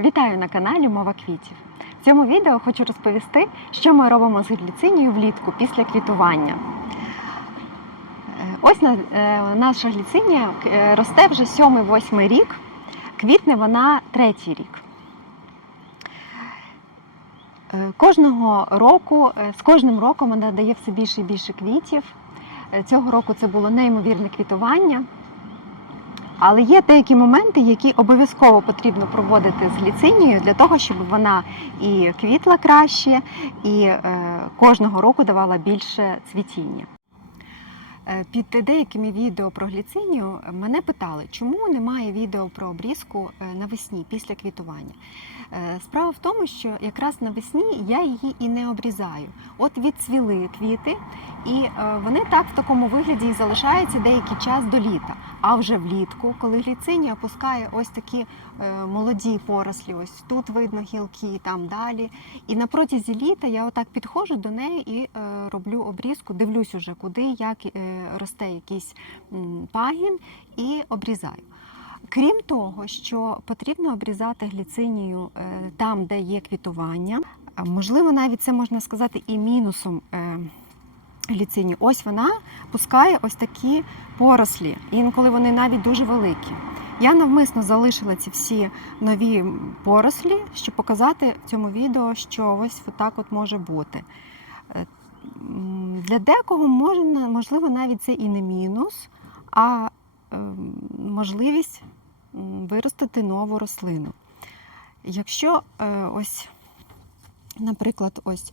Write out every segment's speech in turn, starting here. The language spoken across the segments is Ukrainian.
Вітаю на каналі Мова квітів. В цьому відео хочу розповісти, що ми робимо з гліцинію влітку після квітування. Е, Ось е, наша гліцинія е, росте вже 7-8 рік, квітне вона третій рік. Кожного року, з кожним роком вона дає все більше і більше квітів. Цього року це було неймовірне квітування. Але є деякі моменти, які обов'язково потрібно проводити з гліцинією для того, щоб вона і квітла краще, і е, кожного року давала більше цвітіння. Е, Під деякими відео про гліцинію мене питали, чому немає відео про обрізку е, навесні після квітування. Е, Справа в тому, що якраз навесні я її і не обрізаю. От відцвіли квіти, і вони так в такому вигляді і залишаються деякий час до літа. А вже влітку, коли гліцинія пускає ось такі молоді порослі, ось тут видно гілки, там далі. І на протязі літа я отак підходжу до неї і роблю обрізку, дивлюсь уже куди, як е, росте якийсь пагін, і обрізаю. Крім того, що потрібно обрізати гліцинію е, там, де є квітування. Можливо, навіть це можна сказати і мінусом е, гліцинії. Ось вона пускає ось такі порослі, інколи вони навіть дуже великі. Я навмисно залишила ці всі нові порослі, щоб показати в цьому відео, що ось так от може бути. Для декого можна, можливо, навіть це і не мінус, а ем, можливість виростити нову рослину. Якщо е, ось, наприклад, ось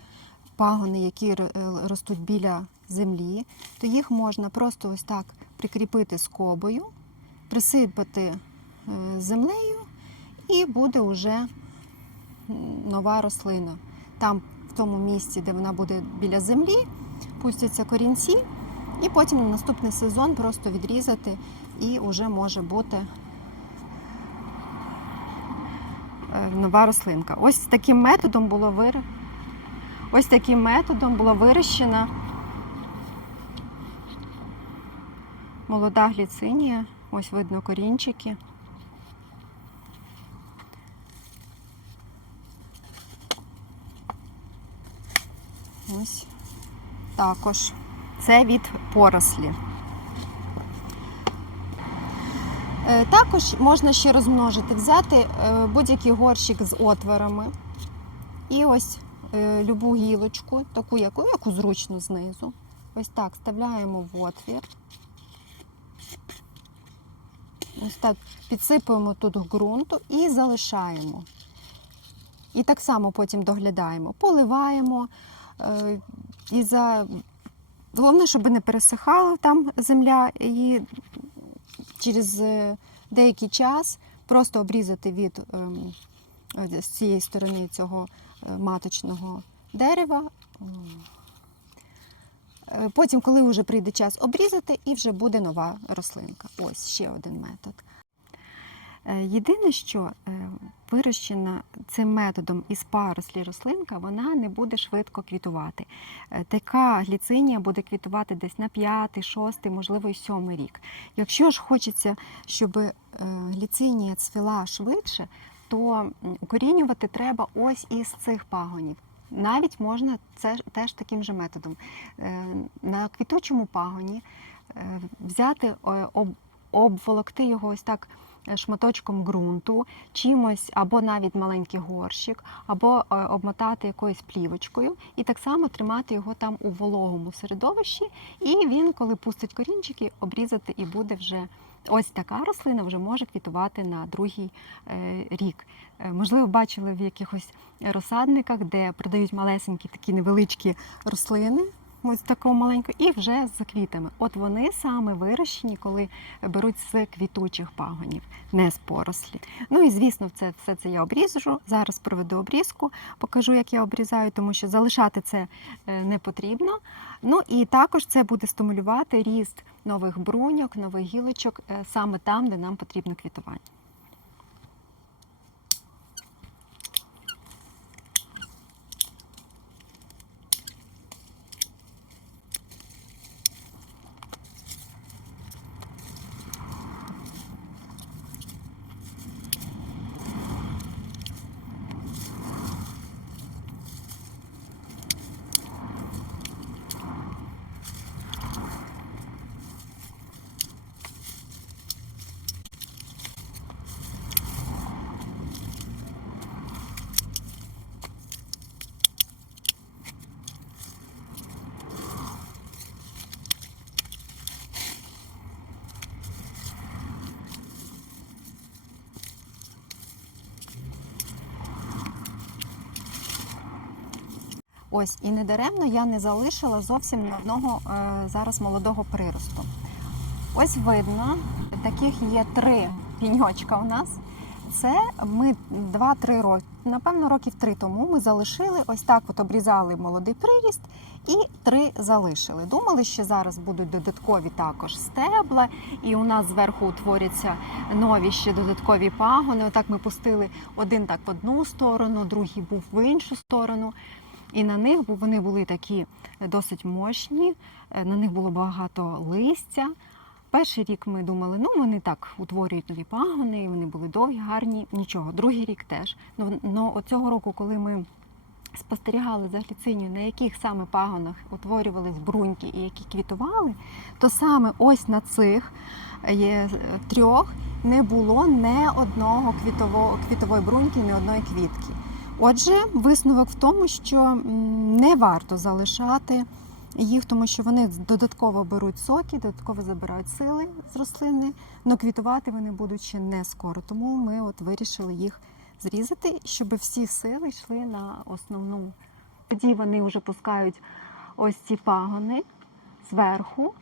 пагони, які е, ростуть біля землі, то їх можна просто ось так прикріпити скобою, присипати е, землею, і буде вже нова рослина. Там, тому місці, де вона буде біля землі, пустяться корінці, і потім на наступний сезон просто відрізати, і вже може бути е, нова рослинка. Ось таким методом було вир... Ось таким методом була вирощена молода гліцинія. Ось видно корінчики. Ось також. Це від порослі. Е, Також можна ще розмножити, взяти е, будь-який горщик з отворами. І ось е, любу гілочку, таку, яку, яку зручно знизу. Ось так вставляємо в отвір. Ось так підсипуємо тут ґрунту і залишаємо. І так само потім доглядаємо, поливаємо. Е, І за... Головне, щоб не пересихала там земля, і через е, деякий час просто обрізати від ем, з цієї сторони цього е, маточного дерева. Е, Потім, коли вже прийде час обрізати, і вже буде нова рослинка. Ось ще один метод. Е, Єдине, що е, вирощена цим методом із парослі рослинка, вона не буде швидко квітувати. Е, Така гліцинія буде квітувати десь на п'ятий, шостий, можливо, і сьомий рік. Якщо ж хочеться, щоб гліцинія цвіла швидше, то укорінювати треба ось із цих пагонів. Навіть можна це теж таким же методом. На квітучому пагоні взяти, обволокти його ось так шматочком ґрунту, чимось, або навіть маленький горщик, або е, обмотати якоюсь плівочкою, і так само тримати його там у вологому середовищі. І він, коли пустить корінчики, обрізати і буде вже. Ось така рослина вже може квітувати на другий е, рік. Е, Можливо, бачили в якихось розсадниках, де продають малесенькі такі невеличкі рослини, ось такого маленького, і вже з квітами. От вони саме вирощені, коли беруть з квітучих пагонів, не з порослі. Ну і звісно, це все це я обріжу. Зараз проведу обрізку, покажу, як я обрізаю, тому що залишати це е, не потрібно. Ну і також це буде стимулювати ріст нових бруньок, нових гілочок е, саме там, де нам потрібно квітування. Ось і недаремно я не залишила зовсім ні одного е, зараз молодого приросту. Ось видно, таких є три піньочка у нас. Це ми 2-3 роки, напевно, років три тому ми залишили ось так, от обрізали молодий приріст і три залишили. Думали, що зараз будуть додаткові також стебла, і у нас зверху утворяться нові ще додаткові пагони. Отак ми пустили один так в одну сторону, другий був в іншу сторону. І на них бо вони були такі досить мощні, е, на них було багато листя. Перший рік ми думали, ну вони так утворюють нові пагони, вони були довгі, гарні, нічого. Другий рік теж. Ну, но от цього року, коли ми спостерігали за гліцинію, на яких саме пагонах утворювались бруньки і які квітували, то саме ось на цих е, є, е, трьох не було не одного квітового, квітової бруньки, ні одної квітки. Отже, висновок в тому, що не варто залишати їх, тому що вони додатково беруть соки, додатково забирають сили з рослини, але квітувати вони будуть ще не скоро. Тому ми от вирішили їх зрізати, щоб всі сили йшли на основну. Тоді вони вже пускають ось ці пагони зверху,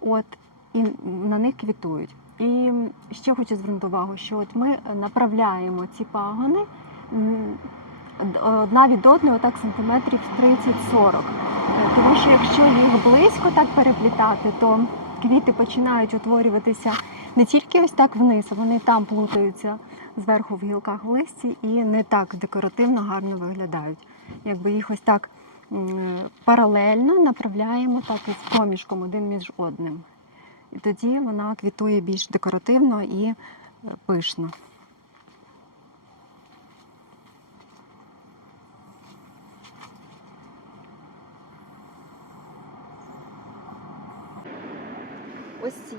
от, і на них квітують. І ще хочу звернути увагу, що от ми направляємо ці пагони одна від одної, отак сантиметрів 30-40. Е, Тому що якщо їх близько так переплітати, то квіти починають утворюватися не тільки ось так вниз, а вони там плутаються зверху в гілках в листі і не так декоративно гарно виглядають. Якби їх ось так паралельно направляємо так із проміжком один між одним. І тоді вона квітує більш декоративно і е, пишно.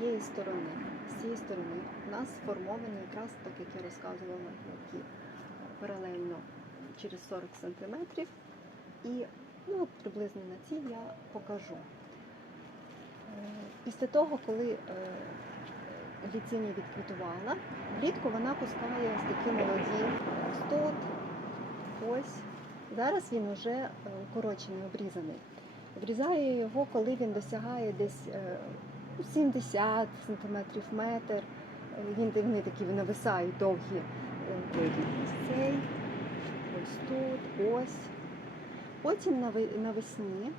Цієї сторони. З цієї сторони у нас сформовані якраз так, як я розказувала, які паралельно через 40 см. І ну, приблизно на ці я покажу. Е, Після того, коли е, ліцинія відквітувала, влітку вона пускає ось такі молоді тут, ось. Зараз він вже е, укорочений, обрізаний. Обрізаю його, коли він досягає десь 70 сантиметрів метр. Е, Він вони такі нависають довгі. Е, Ось цей, ось тут, ось. Потім навесні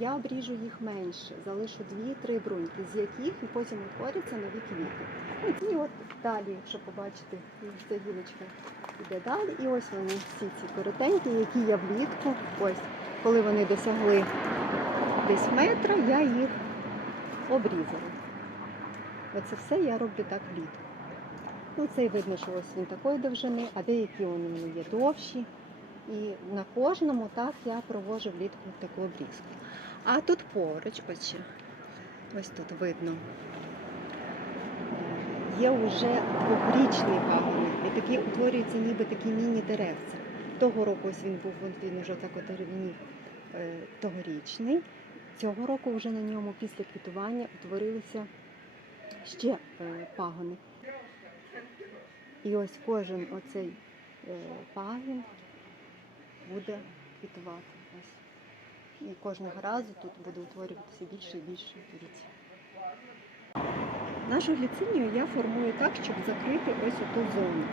я обріжу їх менше, залишу дві-три бруньки, з яких і потім утворяться нові квіти. Ну, І от далі, якщо побачите, ця гілочка йде далі. І ось вони всі ці коротенькі, які я влітку, ось, коли вони досягли десь метра, я їх обрізала. Оце все я роблю так влітку. Ну, цей видно, що ось він такої довжини, а деякі вони є довші. І на кожному так я провожу влітку таку обрізку. А тут поруч, ось, ось тут видно, є вже двохрічний пагони. І такі утворюються ніби такі міні-деревця. Того року ось він був, він, вже так от рівнів е, тогорічний. Цього року вже на ньому після квітування утворилися ще е, пагони. І ось кожен оцей е, пагін буде квітувати. Ось. І кожного разу тут буде утворюватися більше і більше квітів. Нашу гліцинію я формую так, щоб закрити ось оту зону.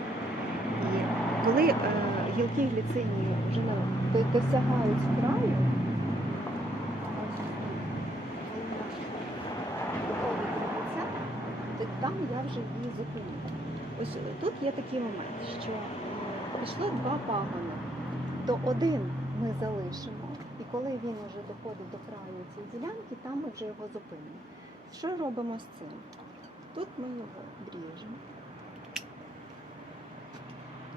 І коли е, гілки гліцинії вже досягають краю, ось коли вона доходить до кінця, то там я вже її зупиню. Ось тут є такий момент, що е, пішло два пагони то один ми залишимо, і коли він вже доходить до краю цієї ділянки, там ми вже його зупинимо. Що робимо з цим? Тут ми його обріжемо.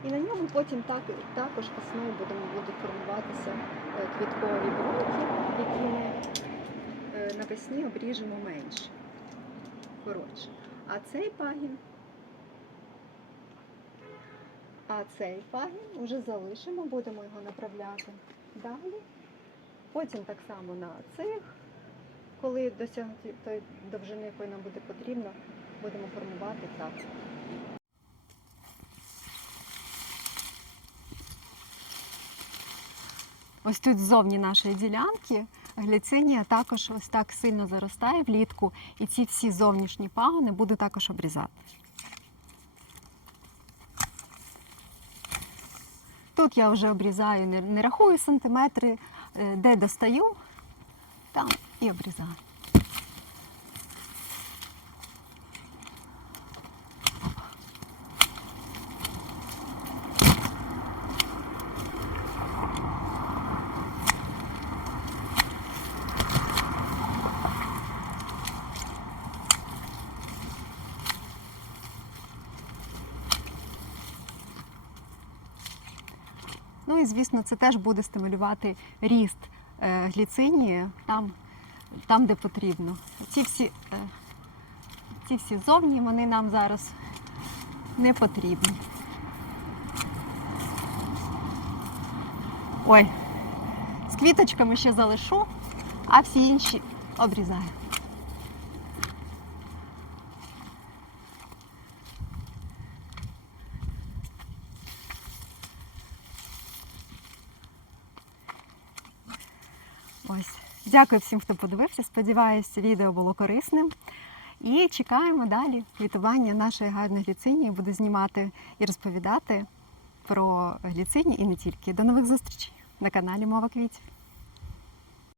І на ньому потім так, також весною будемо будуть формуватися е, квіткові бруньки, які ми е, навесні обріжемо менше, коротше. А цей пагін а цей пагін вже залишимо, будемо його направляти далі. Потім так само на цих, коли досягнути тої довжини, якої нам буде потрібно, будемо формувати так. ось тут ззовні нашої ділянки гліцинія також ось так сильно заростає влітку, і ці всі зовнішні пагони буду також обрізати. Тут я вже обрізаю, не, рахую сантиметри, е, де достаю, там і обрізаю. Ну і звісно, це теж буде стимулювати ріст е, гліцинії там, там, де потрібно. Ці всі, е, ці всі зовні вони нам зараз не потрібні. Ой, з квіточками ще залишу, а всі інші обрізаю. Ось. Дякую всім, хто подивився. Сподіваюся, відео було корисним. І чекаємо далі квітування нашої гарної гліцинії. Буду знімати і розповідати про гліцині і не тільки. До нових зустрічей на каналі Мова Квітів.